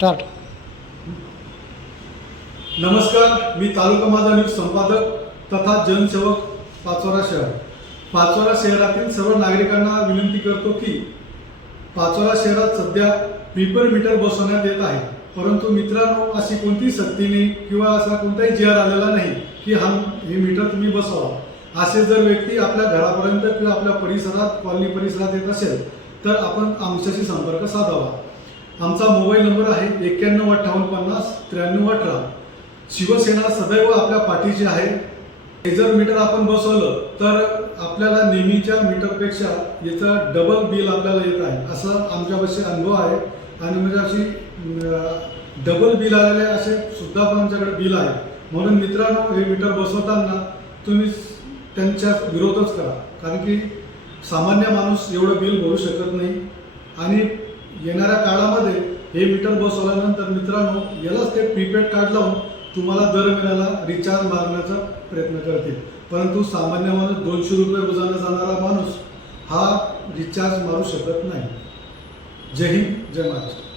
Start नमस्कार मी तालुका माझा news संपादक तथा जनसेवक पाचोरा शहर. पाचोरा शहरातील सर्व नागरिकांना विनंती करतो की पाचोरा शहरात सध्या प्रीपर मीटर बसवण्यात येत आहे. परंतु मित्रांनो अशी कोणतीही सक्तीने किंवा असा कोणताही जिहार आलेला नाही की हा हे मीटर तुम्ही बसवा. असे जर व्यक्ती आपल्या घरापर्यंत किंवा आपल्या परिसरात कॉलनी परिसरात येत असेल तर आपण आमच्याशी संपर्क साधावा. आमचा मोबाईल नंबर आहे एक्क्याण्णव अठ्ठावन्न पन्नास त्र्याण्णव अठरा. शिवसेना सदैव आपल्या पाठीची आहे. हे जर मीटर आपण बसवलं तर आपल्याला नेहमीच्या मीटरपेक्षा याचं डबल बिल आपल्याला येत आहे. असं आमच्यापाशी अनुभव आहे. आणि म्हणजे अशी डबल बिल आलेले असे सुद्धा पण आमच्याकडे बिल आहे. म्हणून मित्रांनो हे मीटर बसवताना तुम्ही त्यांच्या विरोधच करा. कारण की सामान्य माणूस एवढं बिल भरू शकत नाही. आणि येणाऱ्या काळामध्ये हे मीटर बसवल्यानंतर मित्रांनो यालाच ते प्रीपेड कार्ड लावून तुम्हाला दर महिन्याला रिचार्ज मारण्याचा प्रयत्न करतील. परंतु सामान्य माणूस दोनशे रुपये रोजानं जाणारा माणूस हा रिचार्ज मारू शकत नाही. जय हिंद जय महाराष्ट्र.